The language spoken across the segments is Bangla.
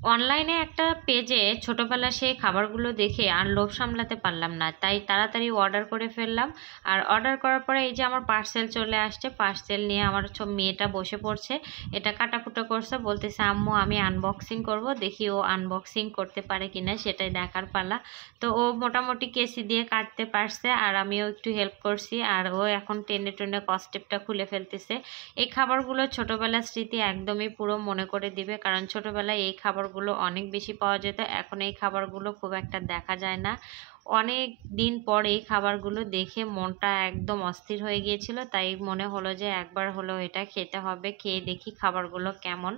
অনলাইনে একটা পেজে ছোটবেলা সেই খাবারগুলো দেখে আর লোভ সামলাতে পারলাম না, তাই তাড়াতাড়ি অর্ডার করে ফেললাম। আর অর্ডার করার পরে এই যে আমার পার্সেল চলে আসছে, পার্সেল নিয়ে আমার মেয়েটা বসে পড়ছে, এটা কাটাকুটো করছে, বলতেছে আম্মু আমি আনবক্সিং করব, দেখি ও আনবক্সিং করতে পারে কিনা সেটাই দেখার পালা। তো ও মোটামুটি কেসি দিয়ে কাটতে পারছে, আর আমিও একটু হেল্প করছি, আর ও এখন টেনে টেনে কস্টেপটা খুলে ফেলতেছে। এই খাবারগুলো ছোটবেলার স্মৃতি একদমই পুরো মনে করে দিবে, কারণ ছোটবেলায় এই খাবারগুলো অনেক বেশি পাওয়া যেত, এখন এই খাবারগুলো খুব একটা দেখা যায় না। অনেক দিন পর এই খাবারগুলো দেখে মনটা একদম অস্থির হয়ে গিয়েছিল, তাই মনে হলো যে একবার হলেও এটা খেতে হবে, খেয়ে দেখি খাবারগুলো কেমন।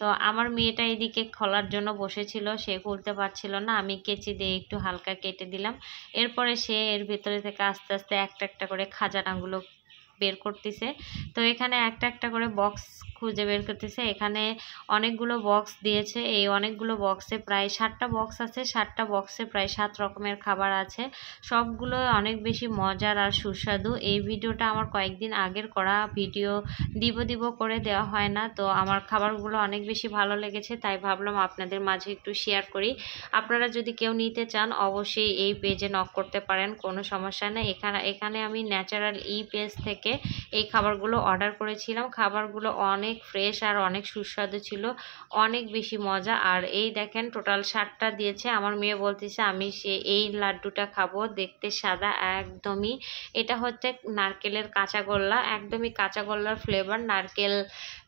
তো আমার মেয়েটা এদিকে খোলার জন্য বসেছিল, সে খুলতে পারছিল না, আমি কেচি দিয়ে একটু হালকা কেটে দিলাম। এরপরে সে এর ভিতরে থেকে আস্তে আস্তে একটা একটা করে খাজানাগুলো বের করতেছে। তো এখানে একটা একটা করে বক্স খুঁজে বের করতেছে। এখানে অনেকগুলো বক্স দিয়েছে, এই অনেকগুলো বক্সে প্রায় 7টা বক্স আছে, 7টা বক্সে প্রায় 7 রকমের খাবার আছে। সবগুলো অনেক বেশি মজার আর সুস্বাদু। এই ভিডিওটা আমার কয়েকদিন আগের করা ভিডিও, দিব করে দেওয়া হয় না, তো আমার খাবারগুলো অনেক বেশি ভালো লেগেছে, তাই ভাবলাম আপনাদের মাঝে একটু শেয়ার করি। আপনারা যদি কেউ নিতে চান অবশ্যই এই পেজে নক করতে পারেন, কোনো সমস্যা নেই। এখানে আমি ন্যাচারাল পেজ থেকে এই খাবারগুলো অর্ডার করেছিলাম। খাবারগুলো অনেক ফ্রেশ আর অনেক সুস্বাদু ছিল, অনেক বেশি মজা। আর এই দেখেন টোটাল 7টা দিয়েছে। আমার মেয়ে বলতেছে আমি এই লাড্ডুটা খাবো, দেখতে সাদা একদমই। এটা হচ্ছে নারকেলের কাঁচাগোল্লা, একদমই কাঁচাগোল্লার ফ্লেভার,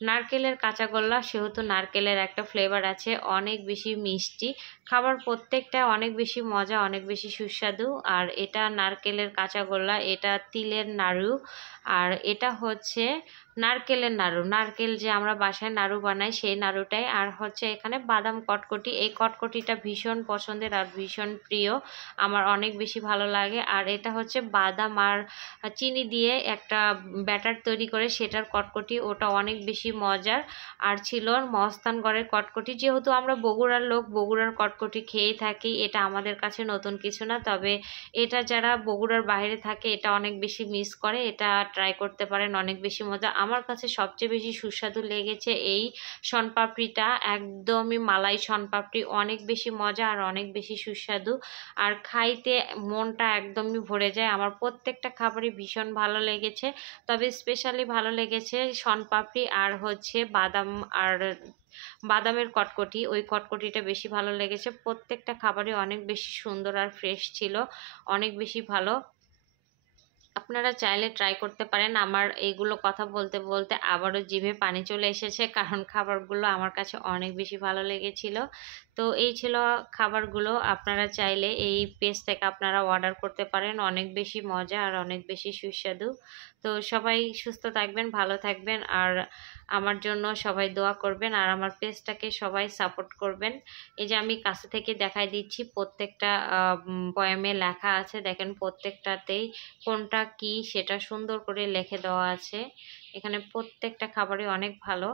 নারকেলের কাঁচাগোল্লা, সেহেতু নারকেলের একটা ফ্লেভার আছে, অনেক বেশি মিষ্টি। খাবার প্রত্যেকটা অনেক বেশি মজা, অনেক বেশি সুস্বাদু। আর এটা নারকেলের কাঁচাগোল্লা, এটা তিলের নাড়ু, আর এটা হচ্ছে নারকেলের নাড়ু, নারকেল যে আমরা বাসায় নাড়ু বানাই সেই নাড়ুটাই। আর হচ্ছে এখানে বাদাম কটকটি, এই কটকটিটা ভীষণ পছন্দের আর ভীষণ প্রিয়, আমার অনেক বেশি ভালো লাগে। আর এটা হচ্ছে বাদাম আর চিনি দিয়ে একটা ব্যাটার তৈরি করে সেটার কটকটি, ওটা অনেক বেশি মজার। আর ছিল মস্তানগড়ের কটকটি, যেহেতু আমরা বগুড়ার লোক, বগুড়ার কটকটি খেয়েই থাকি, এটা আমাদের কাছে নতুন কিছু না। তবে এটা যারা বগুড়ার বাইরে থাকে এটা অনেক বেশি মিস করে, এটা ট্রাই করতে পারেন, অনেক বেশি মজা। আমার কাছে সবচেয়ে বেশি সুস্বাদু লেগেছে এই শনপাপড়িটা, একদমই মালাই শনপাপড়ি, অনেক বেশি মজা আর অনেক বেশি সুস্বাদু। আর খাইতে মনটা একদমই ভরে যায়। আমার প্রত্যেকটা খাবারই ভীষণ ভালো লেগেছে, তবে স্পেশালি ভালো লেগেছে শনপাপড়ি আর হচ্ছে বাদাম, আর বাদামের কটকটি, ওই কটকটিটা বেশি ভালো লেগেছে। প্রত্যেকটা খাবারই অনেক বেশি সুন্দর আর ফ্রেশ ছিল, অনেক বেশি ভালো। আপনারা চাইলে ট্রাই করতে পারেন। আমার এইগুলো কথা বলতে বলতে আবারও জিভে পানি চলে এসেছে, কারণ খাবারগুলো আমার কাছে অনেক বেশি ভালো লেগেছিল। তো এই ছিল খাবারগুলো, আপনারা চাইলে এই পেজ থেকে আপনারা অর্ডার করতে পারেন, অনেক বেশি মজা আর অনেক বেশি সুস্বাদু। তো সবাই সুস্থ থাকবেন, ভালো থাকবেন, আর আমার জন্য সবাই দোয়া করবেন, আর আমার পেজটাকে সবাই সাপোর্ট করবেন। এই যে আমি কাছে থেকে দেখাই দিচ্ছি, প্রত্যেকটা বয়ামে লেখা আছে, দেখেন প্রত্যেকটাতেই কোনটা কি সেটা সুন্দর করে লিখে দেওয়া আছে। এখানে প্রত্যেকটা খাবারই অনেক ভালো।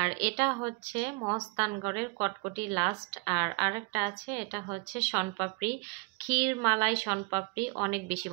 আর এটা হচ্ছে মস্তানগড়ের কটকটি লাস্ট, আর আরেকটা আছে এটা হচ্ছে শনপাপড়ি, ক্ষীর মালাই শনপাপড়ি, অনেক বেশি